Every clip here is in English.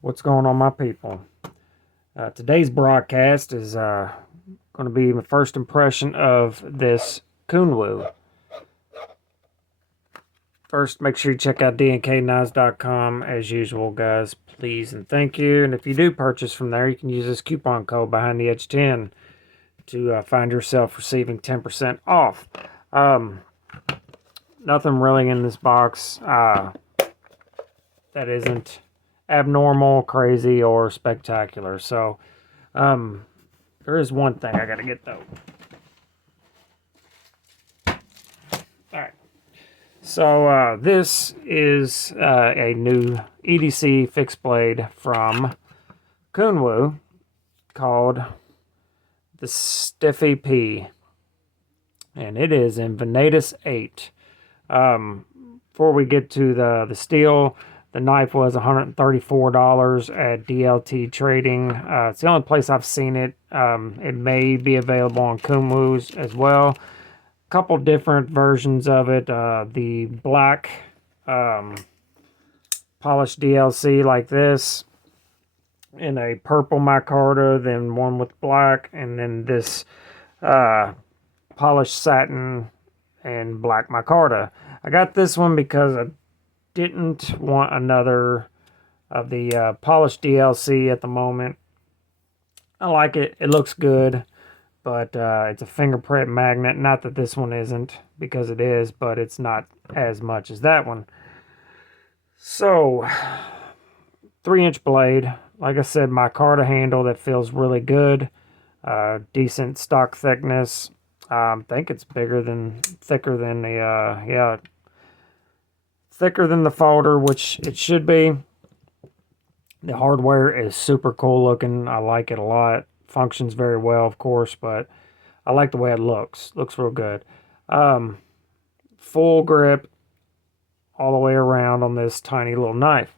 What's going on, my people? Today's broadcast is going to be my first impression of this Kunwu. First, make sure you check out DNKKnives.com as usual, guys. Please and thank you. And if you do purchase from there, you can use this coupon code behind the edge 10 to find yourself receiving 10% off. Nothing really in this box that isn't abnormal, crazy, or spectacular. So, there is one thing I gotta get though. Alright. So, this is a new EDC fixed blade from Kunwu called the Stiffy P. And it is in Vanadis 8. Before we get to the steel, the knife was $134 at DLT Trading. It's the only place I've seen it. It may be available on Kunwu's as well. A couple different versions of it. The black polished DLC like this, in a purple micarta, then one with black, and then this polished satin and black micarta. I got this one because I didn't want another of the polished DLC at the moment. I like it. It looks good, but it's a fingerprint magnet. Not that this one isn't, because it is, but it's not as much as that one. So, 3-inch blade. Like I said, micarta handle that feels really good. Decent stock thickness. I think it's thicker than the thicker than the folder, which it should be. The hardware is super cool looking. I like it a lot. Functions very well, of course, but I like the way it looks. Looks real good. Full grip all the way around on this tiny little knife.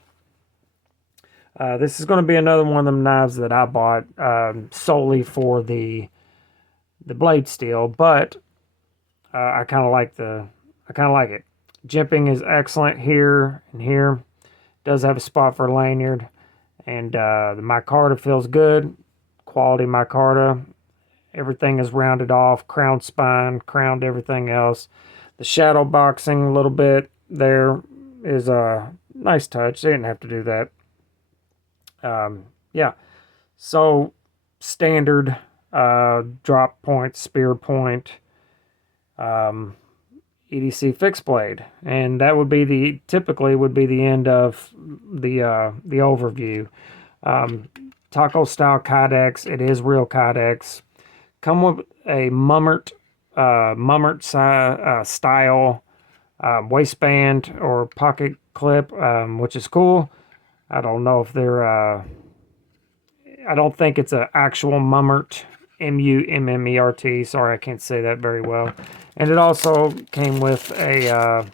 This is going to be another one of them knives that I bought solely for the blade steel, but I kind of like it. Jimping is excellent here and here. Does have a spot for a lanyard, and the micarta feels good. Quality micarta. Everything is rounded off, crown spine, crowned everything else. The shadow boxing a little bit there is a nice touch. They didn't have to do that. Yeah. So standard drop point, spear point, EDC fixed blade, and that would be typically would be the end of the overview. Taco style kydex. It is real kydex. Come with a mummert style waistband or pocket clip, which is cool. I don't know if they're I don't think it's an actual mummert, mummert. Sorry, I can't say that very well. And it also came with a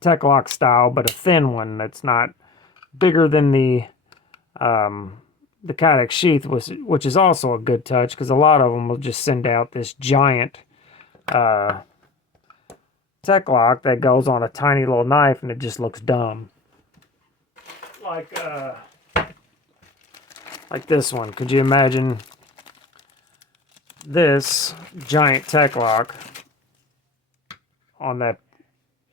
Tech Lock style, but a thin one that's not bigger than the Kydex Sheath, which is also a good touch, because a lot of them will just send out this giant Tech Lock that goes on a tiny little knife, and it just looks dumb. Like this one. Could you imagine this giant Tech Lock on that?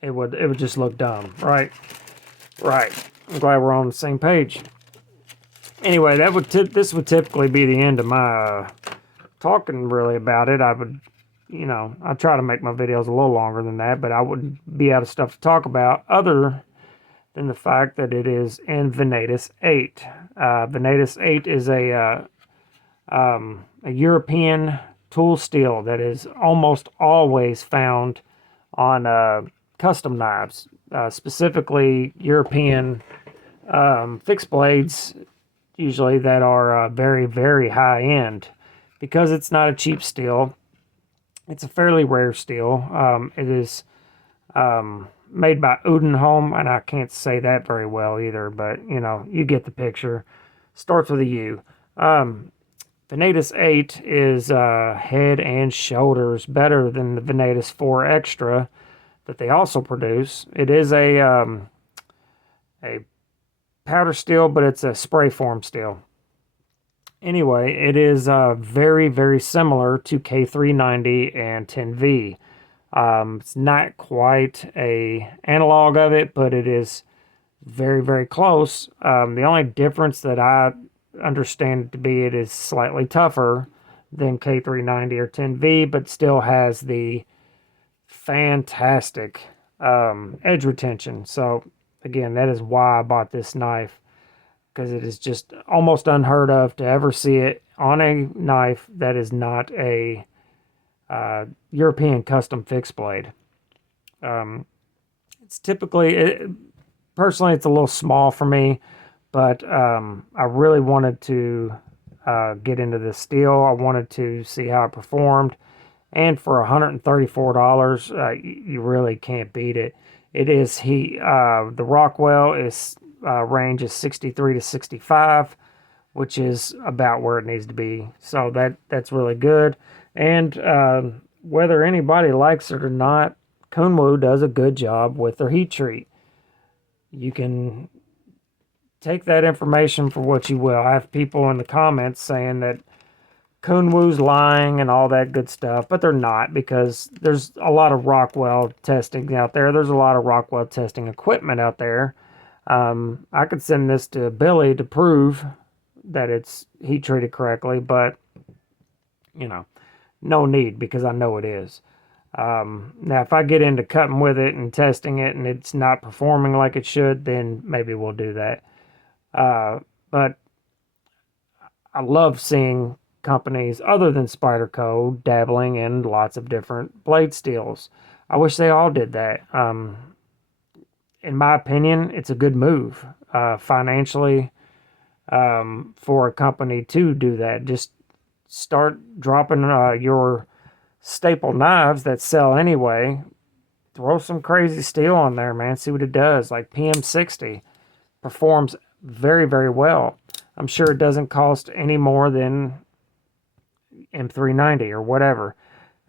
It would just look dumb, right? Right. I'm glad we're on the same page. Anyway, this would typically be the end of my talking really about it. I would, I try to make my videos a little longer than that, but I wouldn't be out of stuff to talk about other than the fact that it is in Vanadis 8. Vanadis 8 is a European tool steel that is almost always found on custom knives, specifically European fixed blades, usually that are very, very high end. Because it's not a cheap steel, it's a fairly rare steel. It is made by Udenholm, and I can't say that very well either, but you get the picture. Starts with a U. Vanadis 8 is head and shoulders better than the Vanadis 4 Extra that they also produce. It is a powder steel, but it's a spray form steel. Anyway, it is very, very similar to K390 and 10V. It's not quite a analog of it, but it is very, very close. The only difference that I understand it to be, it is slightly tougher than K390 or 10V, but still has the fantastic edge retention. So again, that is why I bought this knife, because it is just almost unheard of to ever see it on a knife that is not a European custom fixed blade. It's typically, personally, it's a little small for me, but I really wanted to get into this steel. I wanted to see how it performed, and for $134, you really can't beat it. It is the Rockwell is range is 63 to 65, which is about where it needs to be. So that's really good. And whether anybody likes it or not, Kunwu does a good job with their heat treat. You can take that information for what you will. I have people in the comments saying that Kunwu's lying and all that good stuff, but they're not, because there's a lot of Rockwell testing out there. There's a lot of Rockwell testing equipment out there. I could send this to Billy to prove that it's heat treated correctly, but you know, no need, because I know it is. Now, if I get into cutting with it and testing it and it's not performing like it should, then maybe we'll do that. But I love seeing companies other than Spyderco dabbling in lots of different blade steels. I wish they all did that. In my opinion, it's a good move financially for a company to do that. Just start dropping your staple knives that sell anyway. Throw some crazy steel on there, man. See what it does. Like PM60 performs very, very well. I'm sure it doesn't cost any more than M390 or whatever.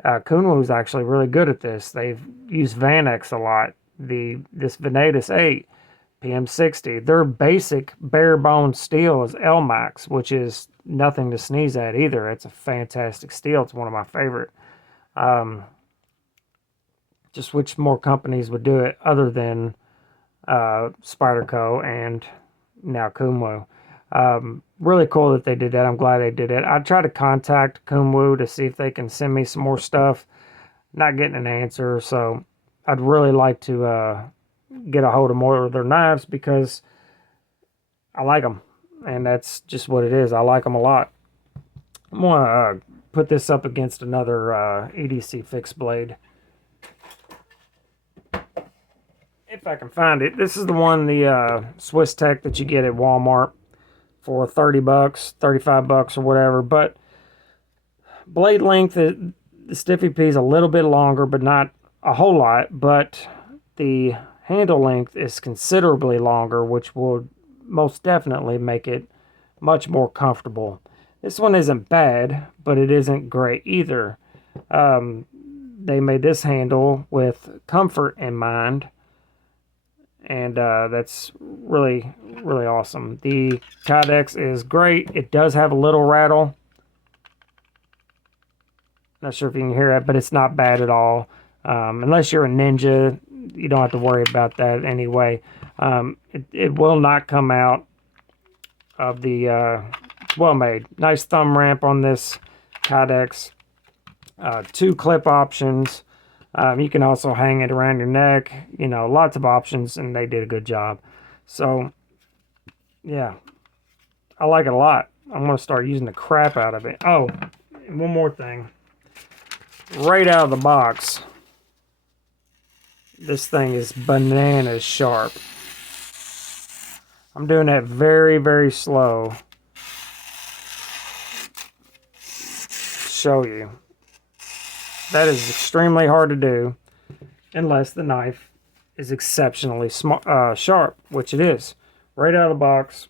Kunwu is actually really good at this. They've used Vanadis a lot. This Vanadis 8 PM60, their basic bare bone steel is LMAX, which is nothing to sneeze at either. It's a fantastic steel. It's one of my favorite. Just wish more companies would do it other than Spyderco and now Kunwu. Really cool that they did that. I'm glad they did it. I tried to contact Kunwu to see if they can send me some more stuff. Not getting an answer, so I'd really like to get a hold of more of their knives, because I like them, and that's just what it is. I like them a lot. I'm going to put this up against another EDC fixed blade, if I can find it. This is the one, the Swiss Tech that you get at Walmart for 30 bucks, 35 bucks or whatever. But blade length, the Stiffy P is a little bit longer, but not a whole lot. But the handle length is considerably longer, which will most definitely make it much more comfortable. This one isn't bad, but it isn't great either. They made this handle with comfort in mind, and that's really, really awesome. The Kydex is great. It does have a little rattle. Not sure if you can hear it, but it's not bad at all. Unless you're a ninja, you don't have to worry about that anyway. It will not come out of the well made. Nice thumb ramp on this Kydex. 2 clip options. You can also hang it around your neck. You know, lots of options, and they did a good job. So, yeah, I like it a lot. I'm going to start using the crap out of it. Oh, and one more thing. Right out of the box, this thing is bananas sharp. I'm doing that very, very slow. Show you. That is extremely hard to do unless the knife is exceptionally sharp, which it is. Right out of the box,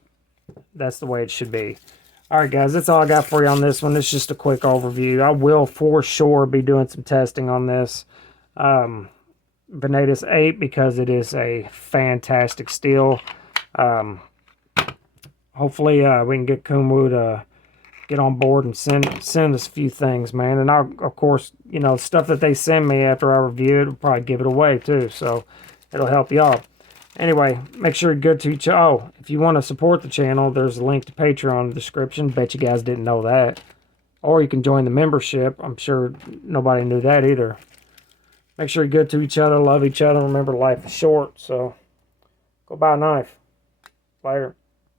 that's the way it should be. Alright guys, that's all I got for you on this one. It's just a quick overview. I will for sure be doing some testing on this Vanadis 8, because it is a fantastic steel. hopefully we can get Kunwu to get on board and send us a few things, man. And I'll, of course, you know, stuff that they send me after I review it, I'll probably give it away too, so it'll help y'all. Anyway, make sure you're good to each other. Oh, if you want to support the channel, there's a link to Patreon in the description. Bet you guys didn't know that. Or you can join the membership. I'm sure nobody knew that either. Make sure you're good to each other, love each other. Remember, life is short, so go buy a knife. Later.